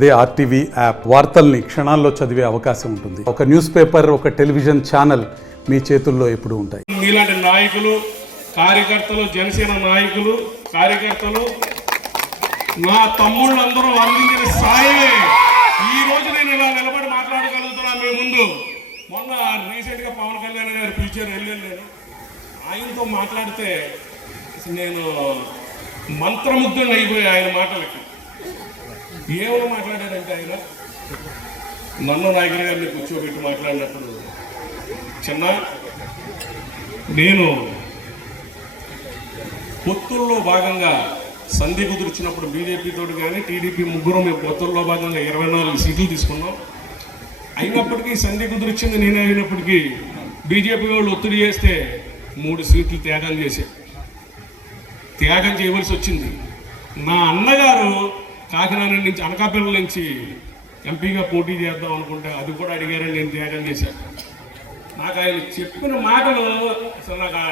అదే RTV app వార్తల్ని క్షణాల్లో చదివే అవకాశం ఉంటుంది. ఒక న్యూస్ పేపర్, ఒక టెలివిజన్ ఛానల్ మీ చేతుల్లో ఎప్పుడూ ఉంటాయి. మీలాంటి నాయకులు, కార్యకర్తలు, జనసేన నాయకులు, కార్యకర్తలు, నా తమ్ముళ్ళందరూ అందించిన సాయమే ఈ రోజు నేను ఇలా నిలబడి మాట్లాడగలుగుతున్నాను మీ ముందు. మొన్న రీసెంట్గా పవన్ కళ్యాణ్ గారు పిలిచారు, వెళ్ళాను. నేను ఆయనతో మాట్లాడితే నేను మంత్రముగ్ధుని అయిపోయి ఆయన మాటలకి. ఏమని మాట్లాడారంటే ఆయన నన్ను నాయకుడి గారిని కూర్చోబెట్టి మాట్లాడినప్పుడు, చిన్న నేను పొత్తుల్లో భాగంగా సంధి కుదుర్చినప్పుడు బీజేపీతో కానీ టీడీపీ ముగ్గురు మేము పొత్తుల్లో భాగంగా 24 సీట్లు తీసుకున్నాం. అయినప్పటికీ సంధి కుదిరిచ్చింది నేనే అయినప్పటికీ బీజేపీ వాళ్ళు ఒత్తిడి చేస్తే 3 సీట్లు త్యాగం చేయవలసి వచ్చింది. నా అన్నగారు కాకినాడ నుంచి, అనకాపల్లి నుంచి ఎంపీగా పోటీ చేద్దాం అనుకుంటే అది కూడా అడిగారని నేను త్యాగం చేశాను. నాకు ఆయన చెప్పిన మాటలు అసలు నాకు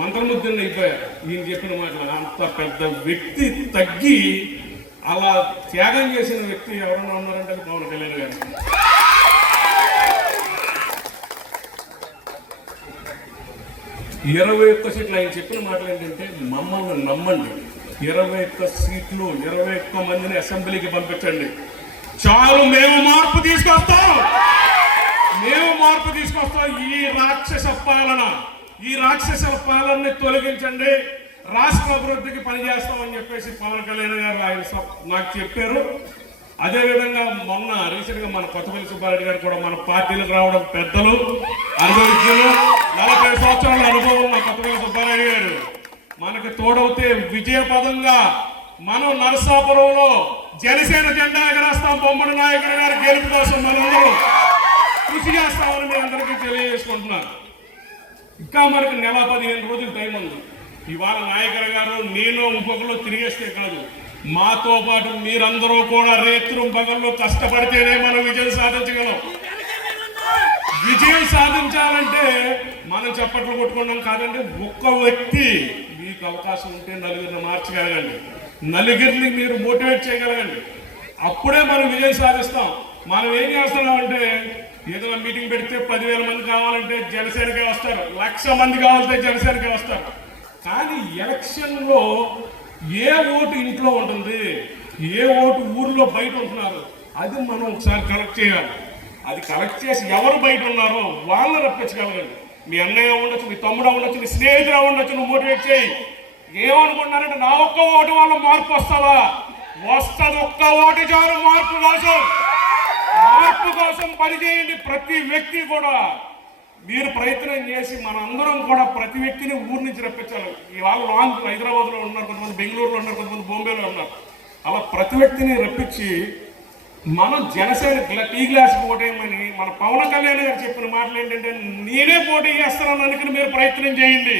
మంత్రముగ్ధుని అయిపోయారు. ఈయన చెప్పిన మాటలు, అంత పెద్ద వ్యక్తి తగ్గి అలా త్యాగం చేసిన వ్యక్తి ఎవరన్నా ఉన్నారంటే పవన్ కళ్యాణ్ గారు. ఇరవై 21 సీట్లు ఆయన చెప్పిన మాటలు ఏంటంటే, మమ్మల్ని నమ్మండి, 21 సీట్లు 21 మందిని అసెంబ్లీకి పంపించండి చాలు, మేము మార్పు తీసుకొస్తాం. ఈ రాక్షస పాలనని తొలగించండి, రాష్ట్ర అభివృద్ధికి పనిచేస్తామని చెప్పేసి పవన్ కళ్యాణ్ గారు ఆయన నాకు చెప్పారు. అదేవిధంగా మొన్న రీసెంట్గా మన కొత్తపల్లి సుబ్బారెడ్డి గారు కూడా మన పార్టీలకు రావడం, పెద్దలు, అనుభవించారు, 40 సంవత్సరాల అనుభవం ఉన్న కొత్తపల్లి సుబ్బారెడ్డి గారు మనకి తోడవుతే విజయపదంగా మనం నరసాపురంలో జనసేన జెండా ఎగరేస్తాం. బొమ్మడి నాయకుడు గారి గెలుపు కోసం మనందరూ కృషి చేస్తామని మీ అందరికీ తెలియజేసుకుంటున్నాను. ఇంకా మనకు నెల 15 రోజులు టైం ఉంది. ఇవాళ నాయకుడు గారు నేను ఇంకొకరు తిరిగేస్తే కాదు, మాతో పాటు మీరందరూ కూడా రేత్రం పగల్లో కష్టపడితేనే మనం విజయం సాధించగలం. విజయం సాధించాలంటే మనం చప్పట్లు కొట్టుకున్నాం కాదండి, ఒక్క వ్యక్తి మీకు అవకాశం ఉంటే నలుగురిని మార్చగలగండి, నలుగురిని మీరు మోటివేట్ చేయగలగండి, అప్పుడే మనం విజయం సాధిస్తాం. మనం ఏం చేస్తున్నామంటే, ఏదైనా మీటింగ్ పెడితే 10,000 మంది కావాలంటే జనసేనకే వస్తారు, 1,00,000 మంది కావాలంటే జనసేనకే వస్తారు. కానీ ఎలక్షన్లో ఏ ఓటు ఇంట్లో ఉంటుంది, ఏ ఓటు ఊర్లో బయట ఉంటున్నారు, అది మనం ఒకసారి కలెక్ట్ చేయాలి. అది కలెక్ట్ చేసి ఎవరు బయట ఉన్నారో వాళ్ళని రప్పించగలగండి. మీ అన్నయ్య ఉండొచ్చు, మీ తమ్ముడు ఉండొచ్చు, మీ స్నేహితుడు ఉండొచ్చు, నువ్వు మోటివేట్ చేయి. ఏమనుకుంటున్నారంటే నా ఒక్క ఓటు వల్ల మార్పు వస్తుందా? వస్తుంది. ఒక్క ఓటు చాలు మార్పు కోసం పనిచేయండి. ప్రతి వ్యక్తి కూడా మీరు ప్రయత్నం చేసి మన అందరం కూడా ప్రతి వ్యక్తిని ఊరి నుంచి రప్పించాలి. ఇవాళ లాంగ్ హైదరాబాద్లో ఉన్నారు, కొంతమంది బెంగళూరులో ఉన్నారు, కొంతమంది బాంబేలో ఉన్నారు. అలా ప్రతి వ్యక్తిని రప్పించి మనం జనసేన టీ గ్లాస్కి ఓటేయమని మన పవన్ కళ్యాణ్ గారు చెప్పిన మాటలు ఏంటంటే, నేనే పోటీ చేస్తానని అనుకుని మీరు ప్రయత్నం చేయండి.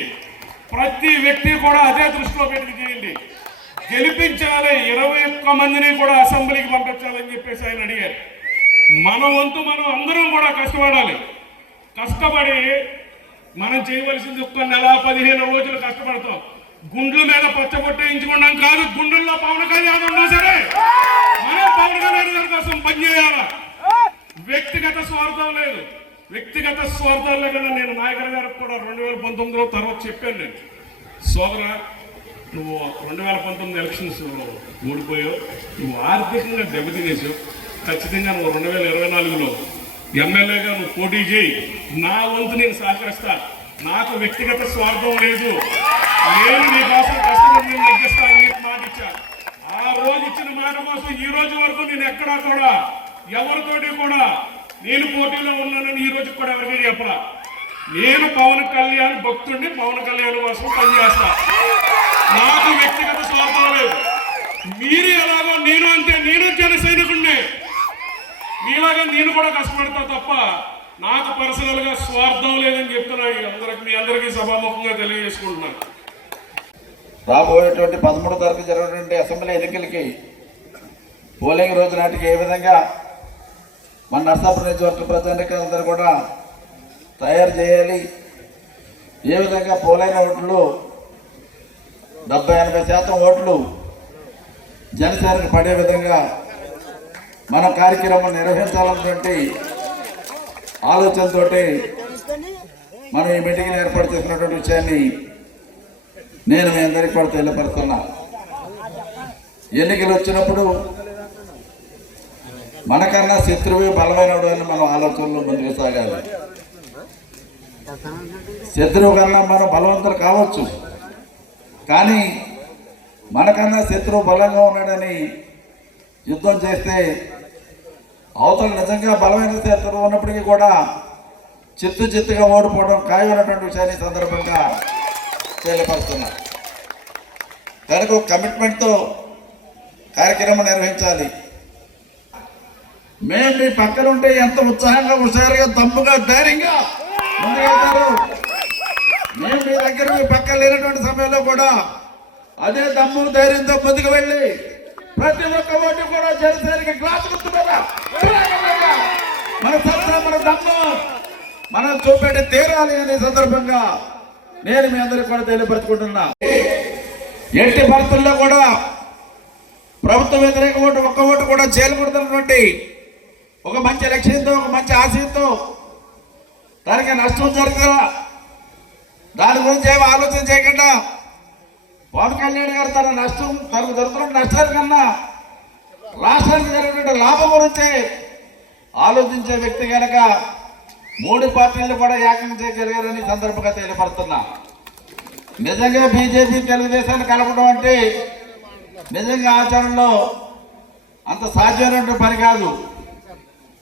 ప్రతి వ్యక్తి కూడా అదే దృష్టిలో పెట్టి చేయండి. గెలిపించాలి, 21 మందిని కూడా అసెంబ్లీకి పంపించాలని చెప్పేసి ఆయన అడిగారు. మన వంతు మనం అందరం కూడా కష్టపడాలి. కష్టపడి మనం చేయవలసింది ఒక్క నెల 15 రోజులు కష్టపడతాం. గుండ్ల మీద పచ్చబొట్టేయించుకున్నాం కాదు, గుండెల్లో పవన్ కళ్యాణ్ ఉన్నా సరే మనం పవన్ కళ్యాణ్ గారి కోసం పనిచేయాలా. వ్యక్తిగత స్వార్థం లేదు. వ్యక్తిగత స్వార్థాలు లేకుండా నేను నాయకుడు గారికి కూడా 2019లో తర్వాత చెప్పాను. నేను సోదరా, నువ్వు 2019 ఎలక్షన్స్ ఓడిపోయావు, నువ్వు ఆర్థికంగా దెబ్బతినేసావు, ఖచ్చితంగా నువ్వు 2024లో ఎమ్మెల్యేగా నువ్వు పోటీ చేయి, నా వంతు నేను సహకరిస్తా. నాకు వ్యక్తిగత స్వార్థం లేదు, నేను నీ కోసం కష్టపడి నేను తగ్గిస్తా అని చెప్పి మాట ఇచ్చాను. ఆ రోజు ఇచ్చిన మాట కోసం ఈ రోజు వరకు నేను ఎక్కడా కూడా ఎవరితోటి కూడా నేను పోటీలో ఉన్నానని ఈ రోజు కూడా ఎవరికీ చెప్పలా. నేను పవన్ కళ్యాణ్ భక్తుడిని, పవన్ కళ్యాణ్ కోసం పనిచేస్తా. నాకు వ్యక్తిగత స్వార్థం లేదు. మీరు ఎలాగో నేను అంతే, నేను జన సైనికుడినే, మీలాగా నేను కూడా కష్టపడతా తప్ప నాకు పర్సనల్ గా స్వార్థం లేదని చెప్తున్నా. మీ అందరికీ సభాముఖంగా తెలియజేసుకుంటున్నాను. రాబోయేటువంటి 13వ తారీఖు జరిగినటువంటి అసెంబ్లీ ఎన్నికలకి పోలింగ్ రోజు నాటికి ఏ విధంగా మన నర్సాపురం నియోజకవర్గ ప్రజానికందరూ కూడా తయారు చేయాలి, ఏ విధంగా పోలైన ఓట్లు 70-80% ఓట్లు జనసేనకు పడే విధంగా మన కార్యక్రమం నిర్వహించాలన్నటువంటి ఆలోచనతోటి మనం ఈ మీటింగ్ ఏర్పాటు చేసినటువంటి విషయాన్ని నేను మీ అందరికీ కూడా తెలియపరుస్తున్నా. ఎన్నికలు వచ్చినప్పుడు మనకన్నా శత్రువే బలమైనడు అని మనం ఆలోచనలో ముందుకు సాగాలి. శత్రువు కన్నా మనం బలవంతులు కావచ్చు, కానీ మనకన్నా శత్రువు బలంగా ఉన్నాడని యుద్ధం చేస్తే అవతల నిజంగా బలమైన శత్రువు ఉన్నప్పటికీ కూడా చిత్తుగా ఓడిపోవడం ఖాయమైనటువంటి విషయాన్ని సందర్భంగా తెలియపరుస్తున్నా. దానికి ఒక కమిట్మెంట్తో కార్యక్రమం నిర్వహించాలి. మేము మీ పక్కన ఉంటే ఎంత ఉత్సాహంగా హుషారుగా దమ్ముగా ధైర్యంగా ముందుకెళ్తారు. మేము మీ దగ్గర మీ పక్కన లేనటువంటి సమయంలో కూడా అదే దమ్ము ధైర్యంతో ముందుకు వెళ్ళి ప్రతి ఒక్క ఓటు కూడా జనసేనకి గ్లాసు గుర్తు మీద మన సత్తా మన దమ్ము మనం చూపెట్టి తీరాలి అనే సందర్భంగా నేను మీ అందరికీ కూడా తెలియపరచుకుంటున్నా. ఎట్టి పరిస్థితుల్లో కూడా ప్రభుత్వ వ్యతిరేక ఓటు ఒక్క ఓటు కూడా చేయకూడదన్నటువంటి ఒక మంచి లక్ష్యంతో, ఒక మంచి ఆశయంతో దానికి నష్టం జరుగుతుందా దాని గురించి ఏమి ఆలోచన చేయకుండా పవన్ కళ్యాణ్ గారు తనకు జరుగుతున్న నష్టాల కన్నా రాష్ట్రానికి జరిగినటువంటి లాభం గురించి ఆలోచించే వ్యక్తి కనుక 3 పార్టీలు కూడా ఏకం చేయగలిగారని సందర్భంగా తెలియపడుతున్నా. నిజంగా బీజేపీ తెలుగుదేశాన్ని కలపడం అంటే నిజంగా ఆచరణలో అంత సాధ్యమైనటువంటి పని కాదు.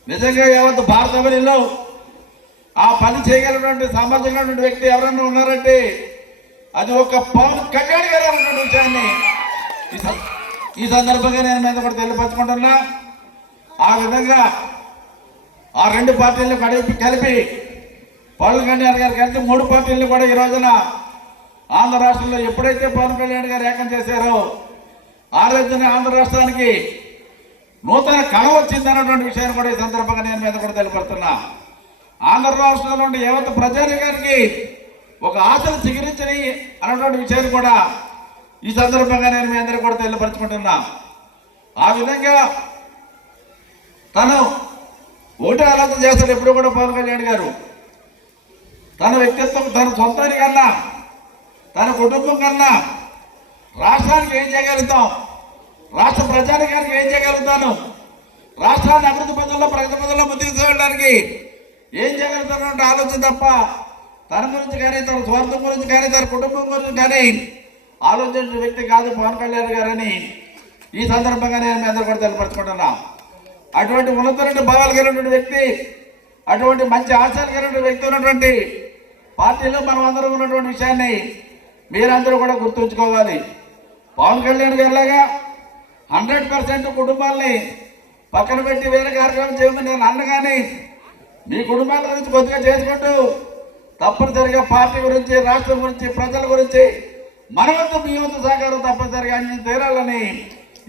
నిజంగా యావత్ భారతవనిలో ఆ పని చేయగలిగినటువంటి సామర్థ్యమైనటువంటి వ్యక్తి ఎవరైనా ఉన్నారంటే అది ఒక పవన్ కళ్యాణ్ గారు అన్నటువంటి విషయాన్ని ఈ సందర్భంగా నేను మీద కూడా తెలియపరచుకుంటున్నా. ఆ విధంగా ఆ 2 పార్టీలను కలిపి పవన్ కళ్యాణ్ గారు కలిసి 3 పార్టీలను కూడా ఈ రోజున ఆంధ్ర రాష్ట్రంలో ఎప్పుడైతే పవన్ కళ్యాణ్ గారు ఏకం చేశారో ఆ రోజున ఆంధ్ర రాష్ట్రానికి నూతన కళ వచ్చింది అన్నటువంటి విషయాన్ని కూడా ఈ సందర్భంగా నేను మీద కూడా తెలియపడుతున్నా. ఆంధ్ర రాష్ట్రంలో ఉండే యావత్ ప్రజానికానికి ఒక ఆశలు చిగురించని అన్నటువంటి విషయాన్ని కూడా ఈ సందర్భంగా నేను మీ అందరికీ కూడా తెలియపరచుకుంటున్నా. ఆ విధంగా తను ఒకటే ఆలోచన చేస్తాడు ఎప్పుడు కూడా పవన్ కళ్యాణ్ గారు. తన వ్యక్తిత్వం, తన సొంతానికి కన్నా, తన కుటుంబం కన్నా రాష్ట్రానికి ఏం చేయగలుగుతాం, రాష్ట్ర ప్రజానికానికి ఏం చేయగలుగుతాను, రాష్ట్రాన్ని అభివృద్ధి పదంలో ప్రగతి పదంలో ముందుకు వెళ్ళడానికి ఏం చేయగలుగుతానంటే ఆలోచన తప్ప తన గురించి కానీ, తన స్వార్థం గురించి కానీ, తన కుటుంబం గురించి కానీ ఆలోచించిన వ్యక్తి కాదు పవన్ కళ్యాణ్ గారని ఈ సందర్భంగా నేను మీ అందరూ కూడా తెలియపరచుకుంటున్నా. అటువంటి ఉన్నతమైన భావాలు కలిగినటువంటి వ్యక్తి, అటువంటి మంచి ఆశయాలు కలిగినటువంటి వ్యక్తి ఉన్నటువంటి పార్టీలో మనం అందరం ఉన్నటువంటి విషయాన్ని మీరందరూ కూడా గుర్తుంచుకోవాలి. పవన్ కళ్యాణ్ గారిలాగా 100% కుటుంబాలని పక్కన పెట్టి వేరే కార్యక్రమం చేయమని నేను అన్నగాని మీ కుటుంబాల గురించి కొద్దిగా చేసుకుంటూ తప్పనిసరిగా పార్టీ గురించి, రాష్ట్రం గురించి, ప్రజల గురించి మన వంతు మీ వంతు సహకారం తప్పనిసరిగా అన్ని తీరాలని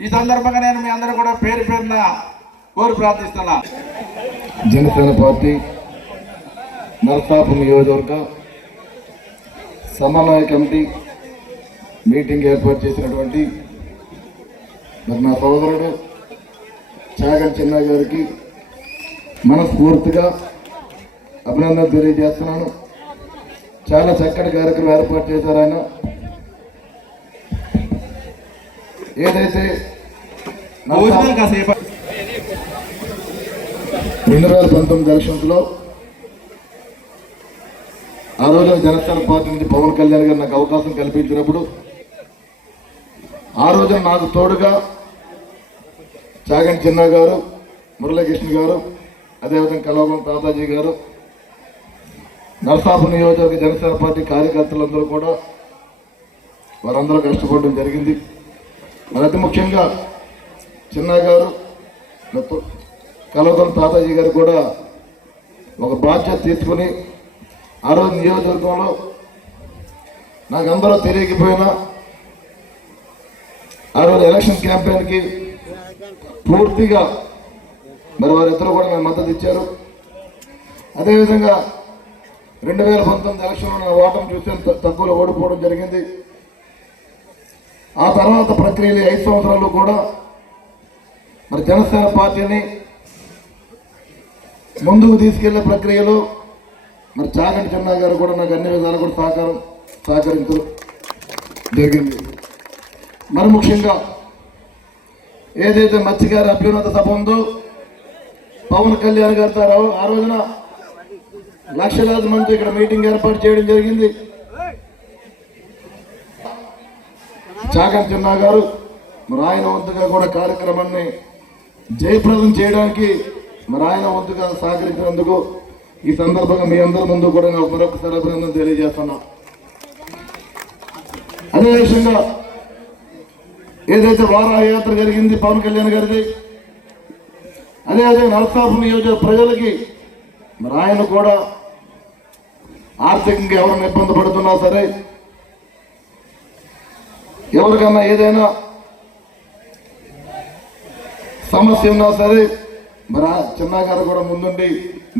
ఈ సందర్భంగా నేను మీ అందరూ కూడా పేరు పేరున కోరి ప్రార్థిస్తున్నా. జనసేన పార్టీ నరసాపురం నియోజకవర్గ సమన్వయ కమిటీ మీటింగ్ ఏర్పాటు చేసినటువంటి నా సోదరుడు చాగంటి చిన్న గారికి మనస్ఫూర్తిగా అభినందన తెలియజేస్తున్నాను. చాలా చక్కటి కార్యక్రమం ఏర్పాటు చేశారు ఆయన. ఏదైతే 2019 ఎలక్షన్స్లో ఆ రోజున జనసేన పార్టీ నుంచి పవన్ కళ్యాణ్ గారు నాకు అవకాశం కల్పించినప్పుడు ఆ రోజున నాకు తోడుగా చాగంటి చిన్న గారు, మురళీకృష్ణ గారు, అదేవిధంగా కలవగం తాతాజీ గారు, నరసాపురం నియోజకవర్గ జనసేన పార్టీ కార్యకర్తలందరూ కూడా వారందరూ కష్టపడడం జరిగింది. మరి అతి ముఖ్యంగా చిన్న గారు, కలవగం తాతాజీ గారు కూడా ఒక బాధ్యత తీసుకుని ఆ రోజు నియోజకవర్గంలో నాకు అందరూ తెలియకపోయినా ఆ రోజు ఎలక్షన్ క్యాంపెయిన్కి పూర్తిగా మరి వారిద్దరూ కూడా నాకు మద్దతు ఇచ్చారు. అదేవిధంగా 2019 ఎలక్షన్లో నా ఓటమి చూస్తే తక్కువలో ఓడిపోవడం జరిగింది. ఆ తర్వాత ప్రక్రియలు 5 సంవత్సరాలు కూడా మరి జనసేన పార్టీని ముందుకు తీసుకెళ్లే ప్రక్రియలో మరి చాగంటి చిన్న గారు కూడా నాకు అన్ని విధాలు కూడా సహకరించడం జరిగింది. మరి ముఖ్యంగా ఏదైతే మత్స్యకారి అభ్యున్నత సభ ఉందో పవన్ కళ్యాణ్ గారితో ఆ రోజున లక్షలాది మంది ఇక్కడ మీటింగ్ ఏర్పాటు చేయడం జరిగింది. చాగంటి చిన్న గారు మరి ఆయన వంతుగా కూడా కార్యక్రమాన్ని జయప్రదం చేయడానికి మరి ఆయన వంతుగా సహకరించినందుకు ఈ సందర్భంగా మీ అందరి ముందు కూడా నాకు మరొకసారి అభినందన తెలియజేస్తున్నా. అదే విషయంగా ఏదైతే వారాయాత్ర జరిగింది పవన్ కళ్యాణ్ గారిది, అదే నరసాపురం నియోజక ప్రజలకి మరి ఆయన కూడా ఆర్థికంగా ఎవరైనా ఇబ్బంది పడుతున్నా సరే, ఎవరికన్నా ఏదైనా సమస్య ఉన్నా సరే మరి ఆ చిన్న గారు కూడా ముందుండి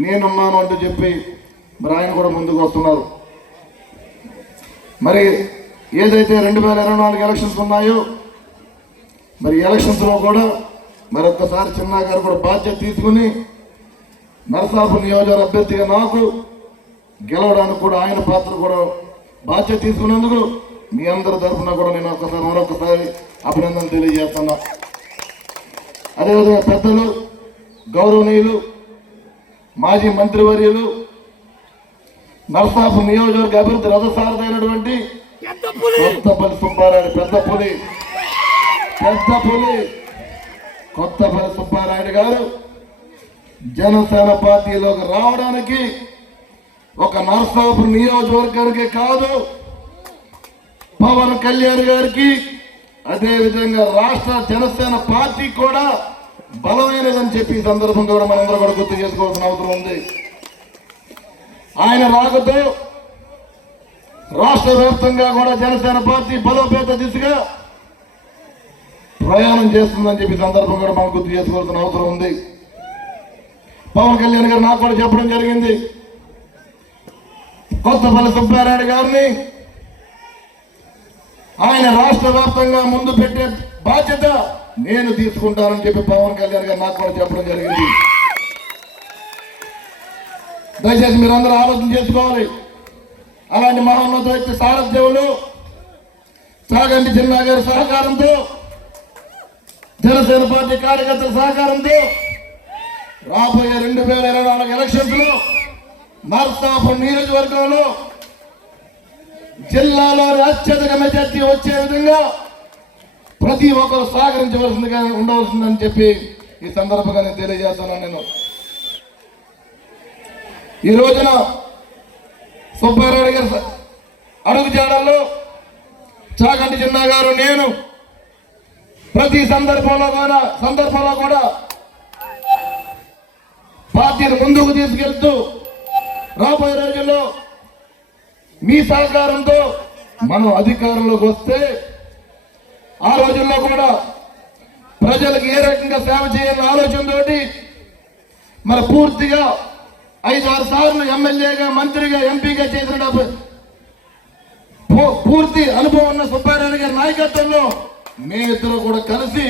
నేనున్నాను అంటూ చెప్పి మరి ఆయన కూడా ముందుకు వస్తున్నారు. మరి ఏదైతే 2024 ఎలక్షన్స్ ఉన్నాయో మరి ఎలక్షన్స్లో కూడా మరొక్కసారి చిన్న గారు కూడా బాధ్యత తీసుకుని నరసాపురం నియోజకవర్గ అభ్యర్థిగా నాకు గెలవడానికి కూడా ఆయన పాత్ర కూడా బాధ్యత తీసుకున్నందుకు మీ అందరి తరఫున కూడా నేను మరొకసారి అభినందన తెలియజేస్తున్నా. అదేవిధంగా పెద్దలు, గౌరవనీయులు, మాజీ మంత్రివర్యులు, నరసాపురం నియోజకవర్గ అభివృద్ధి రథసారథైనటువంటి కొత్తపల్లి సుబ్బారాయుడు, కొత్తపల్లి సుబ్బారాయుడు గారు జనసేన పార్టీలోకి రావడానికి ఒక నరసాపురం నియోజకవర్గానికి కాదు, పవన్ కళ్యాణ్ గారికి అదేవిధంగా రాష్ట్ర జనసేన పార్టీ కూడా బలమైనదని చెప్పి ఈ సందర్భంగా కూడా మనందరూ కూడా గుర్తు చేసుకోవాల్సిన అవసరం ఉంది. ఆయన రాకతో రాష్ట్ర వ్యాప్తంగా కూడా జనసేన పార్టీ బలోపేత దిశగా ప్రయాణం చేస్తుందని చెప్పి సందర్భంగా కూడా మనం గుర్తు చేసుకోవాల్సిన అవసరం ఉంది. పవన్ కళ్యాణ్ గారు నాకు కూడా చెప్పడం జరిగింది, కొత్తపల్లి సుబ్బారాయుడు గారిని ఆయన రాష్ట్ర వ్యాప్తంగా ముందు పెట్టే బాధ్యత నేను తీసుకుంటానని చెప్పి పవన్ కళ్యాణ్ గారు నాకు కూడా చెప్పడం జరిగింది. దయచేసి మీరందరూ ఆలోచన చేసుకోవాలి. అలాంటి మహోన్నత వ్యక్తి సారథ్యంలో చాగంటి చిన్న గారి సహకారంతో, జనసేన పార్టీ కార్యకర్తల సహకారంతో రాబోయే 2024 ఎలక్షన్స్ లో నరసాపురం నియోజకవర్గంలో జిల్లాలో అత్యధిక మెజార్టీ వచ్చే విధంగా ప్రతి ఒక్కరు సహకరించవలసిందిగా ఉండవలసిందని చెప్పి ఈ సందర్భంగా నేను తెలియజేస్తున్నాను. నేను ఈ రోజున సుబ్బారాయుడు గారి అడుగుజాడల్లో చాగంటి చిన్న గారు నేను ప్రతి సందర్భంలో కూడా పార్టీని ముందుకు తీసుకెళ్తూ రాబోయే రోజుల్లో మీ సహకారంతో మనం అధికారంలోకి వస్తే ఆ రోజుల్లో కూడా ప్రజలకు ఏ రకంగా సేవ చేయాలన్న ఆలోచనతోటి మరి పూర్తిగా 5-6 సార్లు ఎమ్మెల్యేగా, మంత్రిగా, ఎంపీగా చేసిన పూర్తి అనుభవం ఉన్న సుబ్బారాయుడు గారి నాయకత్వంలో మీ ఇద్దరు కూడా కలిసి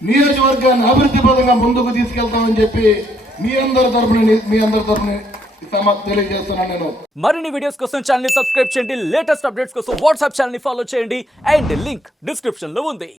నియోజకవర్గాన్ని అభివృద్ధి పదంగా ముందుకు తీసుకెళ్తామని చెప్పి మీ అందరి తరఫున తెలియజేస్తున్నాను. నేను మరిన్ని వీడియోస్ కోసం ఛానల్ ని సబ్స్క్రైబ్ చేయండి, లేటెస్ట్ అప్డేట్స్ కోసం వాట్సాప్ ఛానల్ ని ఫాలో చేయండి అండ్ లింక్ డిస్క్రిప్షన్ లో ఉంది.